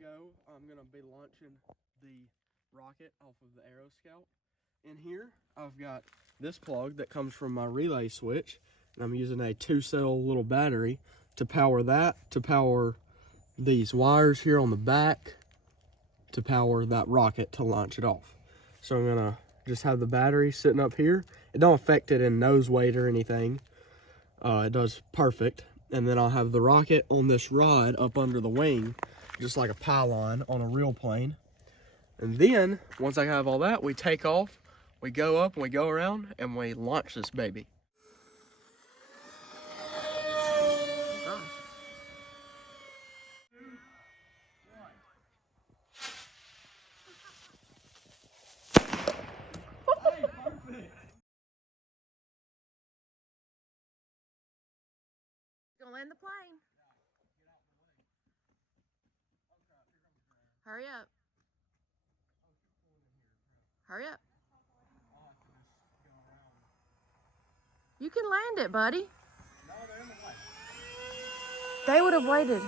go, I'm gonna be launching the rocket off of the Aero Scout. In here, I've got this plug that comes from my relay switch, and I'm using a 2-cell little battery to power that, to power these wires here on the back, to power that rocket to launch it off. So I'm gonna just have the battery sitting up here. It don't affect it in nose weight or anything. It does perfect. And then I'll have the rocket on this rod up under the wing, just like a pylon on a real plane. And then, once I have all that, we take off, we go up, and we go around, and we launch this baby. Gonna land the plane. Hurry up. Hurry up. You can land it, buddy. They would have waited.